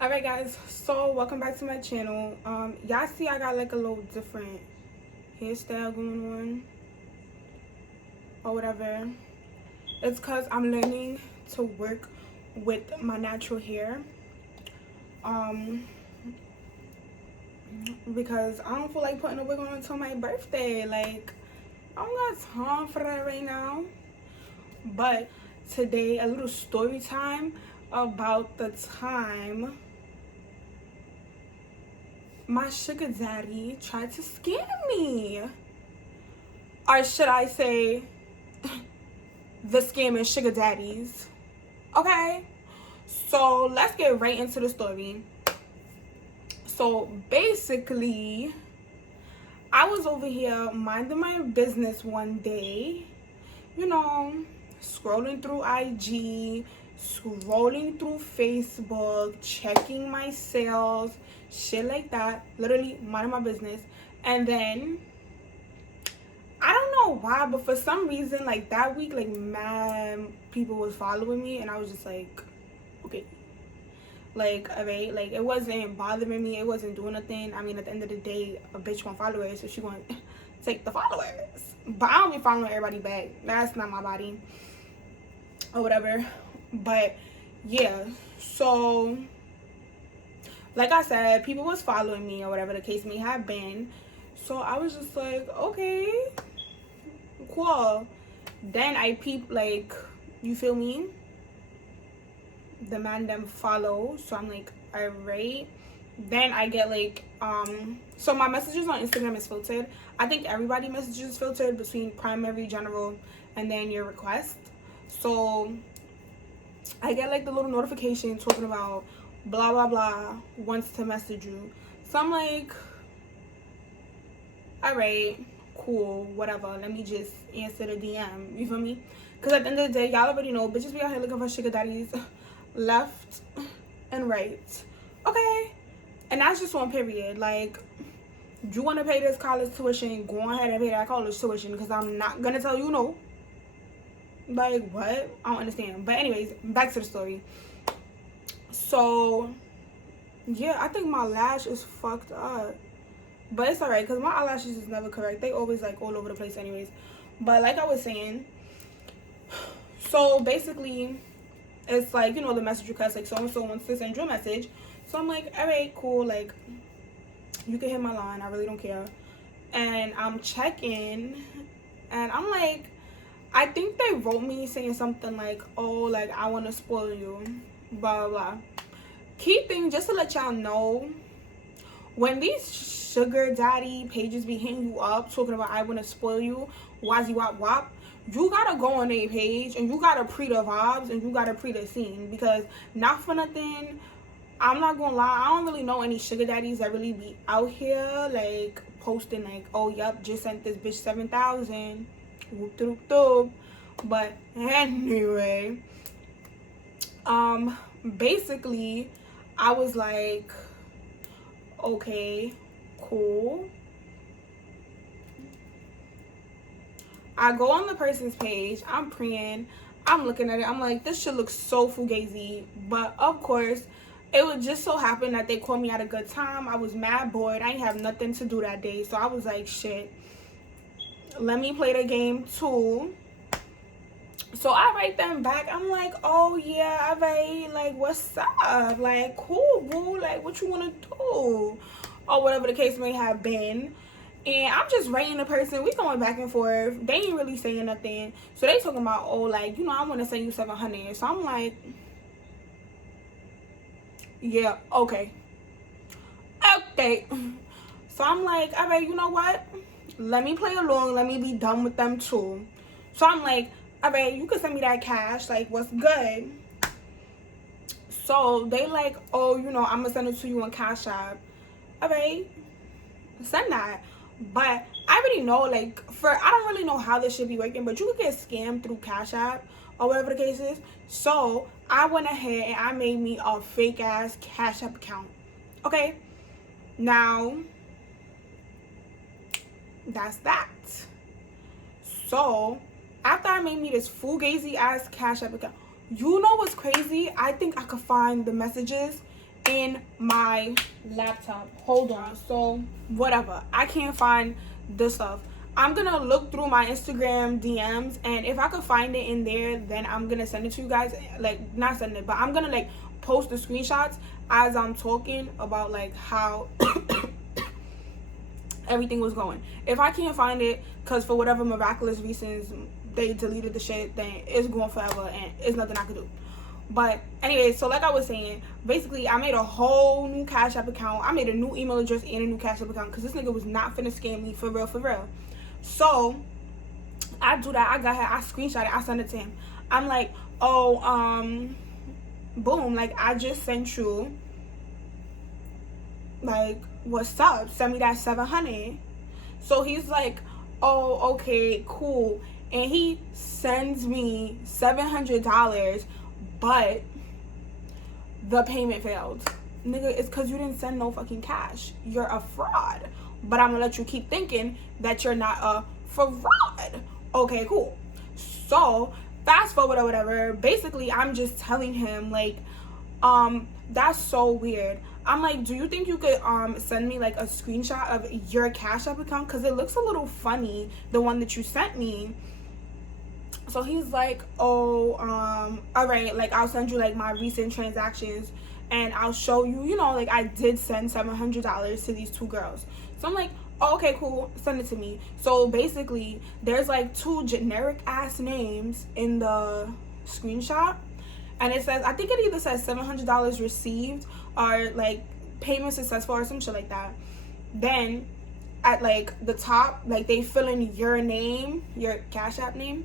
Alright guys, so welcome back to my channel. Y'all see I got like a little different hairstyle going on or whatever. It's because I'm learning to work with my natural hair. Because I don't feel like putting a wig on until my birthday. Like, I don't got time for that right now. But today, a little story time about the time my sugar daddy tried to scam me. Or should I say, the scamming sugar daddies. Okay? So, let's get right into the story. So, basically, I was over here minding my business one day. You know, scrolling through IG, scrolling through Facebook, checking my sales, shit like that. Literally minding my business. And then I don't know why, but for some reason, like that week, like mad people was following me, and I was just like, okay, like, alright, like it wasn't bothering me, it wasn't doing nothing. I mean, at the end of the day, a bitch want followers, so she gonna take the followers. But I don't be following everybody back. That's not my body or whatever. But yeah, so like I said, people was following me or whatever the case may have been. So I was just like, okay, cool. Then I peep, like, you feel me, the man them follow. So I'm like, alright. Then I get like so my messages on Instagram is filtered. I think everybody messages is filtered between primary, general, and then your request. So I get like the little notification talking about blah blah blah wants to message you. So I'm like, alright, cool, whatever, let me just answer the DM. You feel me? Because at the end of the day, y'all already know bitches be out here looking for sugar daddies left and right. Okay? And that's just one period. Like, you want to pay this college tuition, go ahead and pay that college tuition, because I'm not going to tell you no. Like, what? I don't understand. But anyways, back to the story. So, yeah, I think my lash is fucked up. But it's alright, because my eyelashes is never correct. They always, like, all over the place anyways. But like I was saying, so basically, it's like, you know, the message request, like, so-and-so wants to send you a message. So I'm like, alright, cool, like, you can hit my line, I really don't care. And I'm checking, and I'm like, I think they wrote me saying something like, oh, like, I want to spoil you, blah, blah, blah. Key thing, just to let y'all know, when these sugar daddy pages be hitting you up, talking about, I want to spoil you, wazzy wop wop, you gotta go on their page, and you gotta pre the vibes, and you gotta pre the scene, because not for nothing, I'm not gonna lie, I don't really know any sugar daddies that really be out here, like, posting, like, oh, yep, just sent this bitch 7,000, whoop de whoop doop. But anyway, basically, I was like, okay, cool. I go on the person's page, I'm preying, I'm looking at it, I'm like, this shit looks so fugazi. But of course, it would just so happen that they called me at a good time. I was mad bored. I didn't have nothing to do that day. So I was like, shit, let me play the game too. So I write them back. I'm like, oh yeah, alright, like, what's up? Like, cool, boo. Like, what you want to do? Or whatever the case may have been. And I'm just writing the person. We going back and forth. They ain't really saying nothing. So they talking about, oh, like, you know, I want to send you 700. So I'm like, yeah, okay. Okay. So I'm like, all right, you know what? Let me play along. Let me be done with them too. So I'm like, all right, you can send me that cash. Like, what's good? So they like, oh, you know, I'm going to send it to you on Cash App. All right, send that. But I already know, like, I don't really know how this should be working, but you could get scammed through Cash App or whatever the case is. So I went ahead and I made me a fake ass Cash App account. Okay, now that's that. So after I made me this fugazi ass Cash App account, you know what's crazy? I think I could find the messages in my laptop. Hold on. So whatever, I can't find this stuff. I'm gonna look through my Instagram DMs, and if I could find it in there, then I'm gonna send it to you guys. Like, not send it, but I'm gonna like post the screenshots as I'm talking about like how everything was going. If I can't find it, because for whatever miraculous reasons they deleted the shit, then it's going forever and it's nothing I could do. But anyway, so like I was saying, basically I made a whole new Cash App account. I made a new email address and a new Cash App account because this nigga was not finna scam me for real. So I do that. I got her, I screenshot it, I send it to him. I'm like, oh, boom, like I just sent you, like, what's up? Send me that 700. So he's like, oh, okay, cool. And he sends me $700, but the payment failed. Nigga, it's because you didn't send no fucking cash. You're a fraud. But I'm gonna let you keep thinking that you're not a fraud. Okay, cool. So fast forward or whatever, basically I'm just telling him like, that's so weird. I'm like, do you think you could send me like a screenshot of your Cash App account, because it looks a little funny, the one that you sent me. So he's like, oh, all right, like I'll send you like my recent transactions and I'll show you, you know, like I did send $700 to these two girls. So I'm like, oh, okay, cool, send it to me. So basically there's like two generic ass names in the screenshot, and it says, I think it either says $700 received or like payment successful or some shit like that. Then at like the top, like they fill in your name, your Cash App name,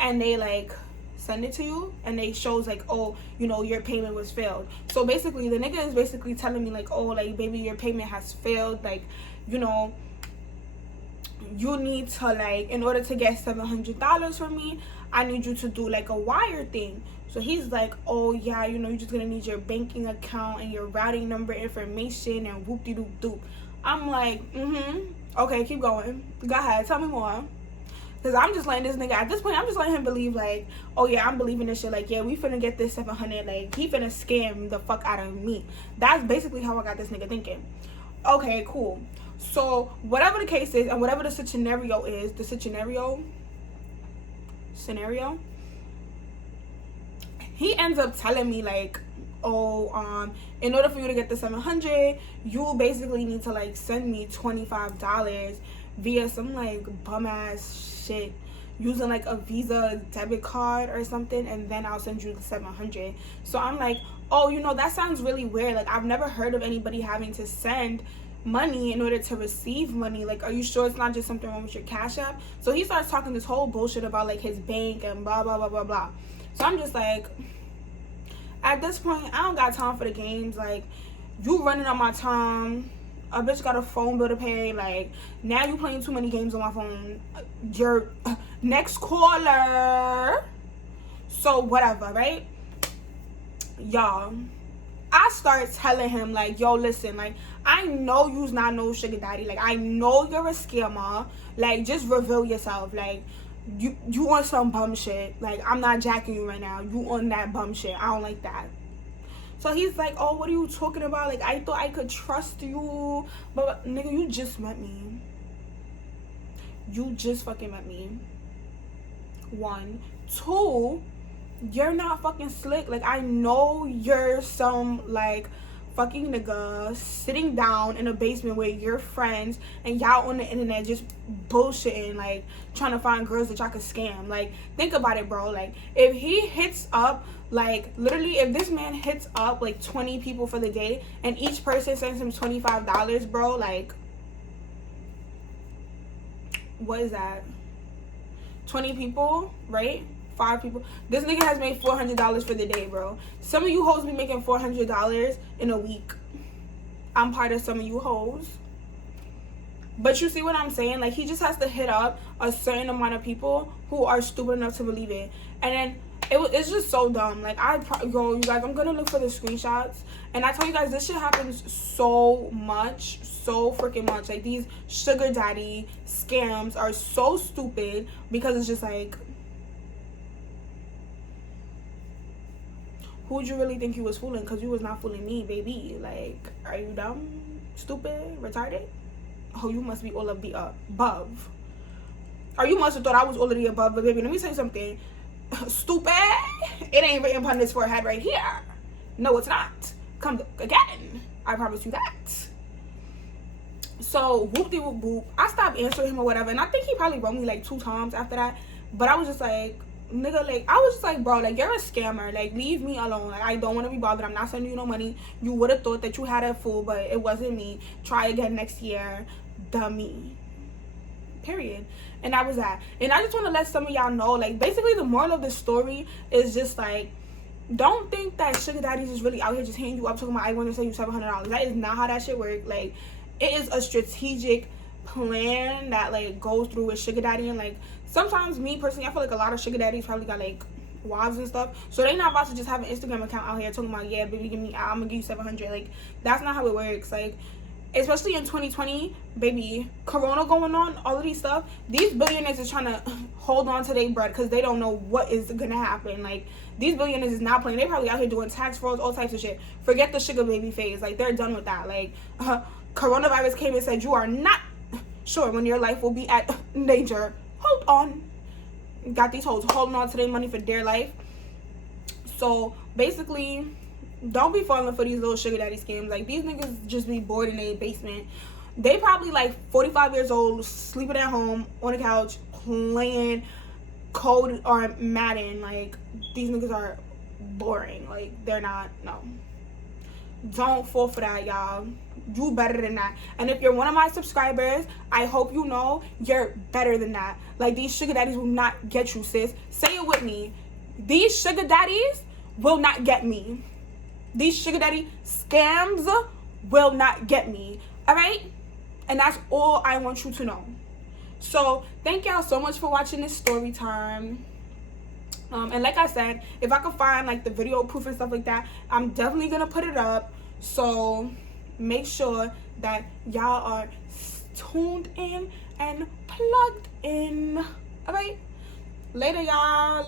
and they like send it to you, and they shows like, oh, you know, your payment was failed. So basically the nigga is basically telling me like, oh, like baby, your payment has failed, like, you know, you need to like, in order to get $700 from me, I need you to do like a wire thing. So he's like, oh yeah, you know, you're just gonna need your banking account and your routing number information and whoop-de-doop-doop. I'm like, okay, keep going, go ahead, tell me more. Because I'm just letting this nigga, at this point, I'm just letting him believe, like, oh, yeah, I'm believing this shit. Like, yeah, we finna get this 700. Like, he finna scam the fuck out of me. That's basically how I got this nigga thinking. Okay, cool. So, whatever the case is, and whatever the scenario is, scenario, he ends up telling me, like, oh, in order for you to get the 700, you basically need to, like, send me $25 via some, like, bum-ass shit, using like a Visa debit card or something, and then I'll send you the 700. So I'm like, oh, you know, that sounds really weird. Like, I've never heard of anybody having to send money in order to receive money. Like, are you sure it's not just something wrong with your Cash App? So he starts talking this whole bullshit about like his bank and blah blah blah blah blah. So I'm just like, at this point, I don't got time for the games. Like, you running on my time. A bitch got a phone bill to pay. Like, now you playing too many games on my phone. Your next caller. So whatever, right? Y'all, I start telling him like, yo, listen, like, I know you's not no sugar daddy. Like, I know you're a scammer. Like, just reveal yourself. Like, you on some bum shit. Like, I'm not jacking you right now. You on that bum shit. I don't like that. So he's like, oh, what are you talking about? Like, I thought I could trust you. But, nigga, you just met me. You just fucking met me. 1. 2, you're not fucking slick. Like, I know you're some, like, fucking nigga sitting down in a basement with your friends and y'all on the internet just bullshitting, like, trying to find girls that y'all could scam. Like, think about it, bro. Like, if he hits up, like, literally, if this man hits up, like, 20 people for the day and each person sends him $25, bro, like, what is that? 20 people, right? 5 people. This nigga has made $400 for the day, bro. Some of you hoes be making $400 in a week. I'm part of some of you hoes. But you see what I'm saying? Like, he just has to hit up a certain amount of people who are stupid enough to believe it. And then it's just so dumb. Like, yo, you guys, I'm gonna look for the screenshots. And I tell you guys, this shit happens so much, so freaking much. Like, these sugar daddy scams are so stupid because it's just like, who would you really think you was fooling? Because you was not fooling me, baby. Like, are you dumb, stupid, retarded? Oh, you must be all of the above. Or you must have thought I was all of the above. But baby, let me tell you something. Stupid. It ain't written upon this forehead right here. No, it's not. Come again. I promise you that. So, whoop-de-whoop-boop. I stopped answering him or whatever. And I think he probably wrote me like 2 times after that. But I was just like, nigga, like, I was just like, bro, like, you're a scammer. Like, leave me alone. Like, I don't want to be bothered. I'm not sending you no money. You would have thought that you had a fool, but it wasn't me. Try again next year. Dummy. Period. And that was that. And I just want to let some of y'all know, like, basically the moral of the story is just like, don't think that sugar daddies is really out here just hitting you up talking about, I want to send you $700. That is not how that shit works. Like, it is a strategic plan that, like, goes through with sugar daddy. And, like, sometimes me personally, I feel like a lot of sugar daddies probably got, like, wives and stuff. So they not about to just have an Instagram account out here talking about, yeah, baby, I'm gonna give you 700. Like, that's not how it works. Like, especially in 2020, baby, corona going on, all of these stuff, these billionaires is trying to hold on to their bread because they don't know what is gonna happen. Like, these billionaires is not playing. They probably out here doing tax frauds, all types of shit. Forget the sugar baby phase. Like, they're done with that. Like, coronavirus came and said you are not sure when your life will be at danger. Hold on. Got these hoes holding on to their money for dear life. So basically, don't be falling for these little sugar daddy scams. Like, these niggas just be bored in their basement. They probably like 45 years old, sleeping at home on the couch, playing Code or Madden. Like, these niggas are boring. Like, they're not. No, don't fall for that, y'all. You better than that. And if you're one of my subscribers, I hope you know you're better than that. Like, these sugar daddies will not get you, sis. Say it with me. These sugar daddies will not get me. These sugar daddy scams will not get me. All right? And that's all I want you to know. So thank y'all so much for watching this story time. And like I said, if I could find like the video proof and stuff like that, I'm definitely gonna put it up. So make sure that y'all are tuned in and plugged in. All right? Later, y'all.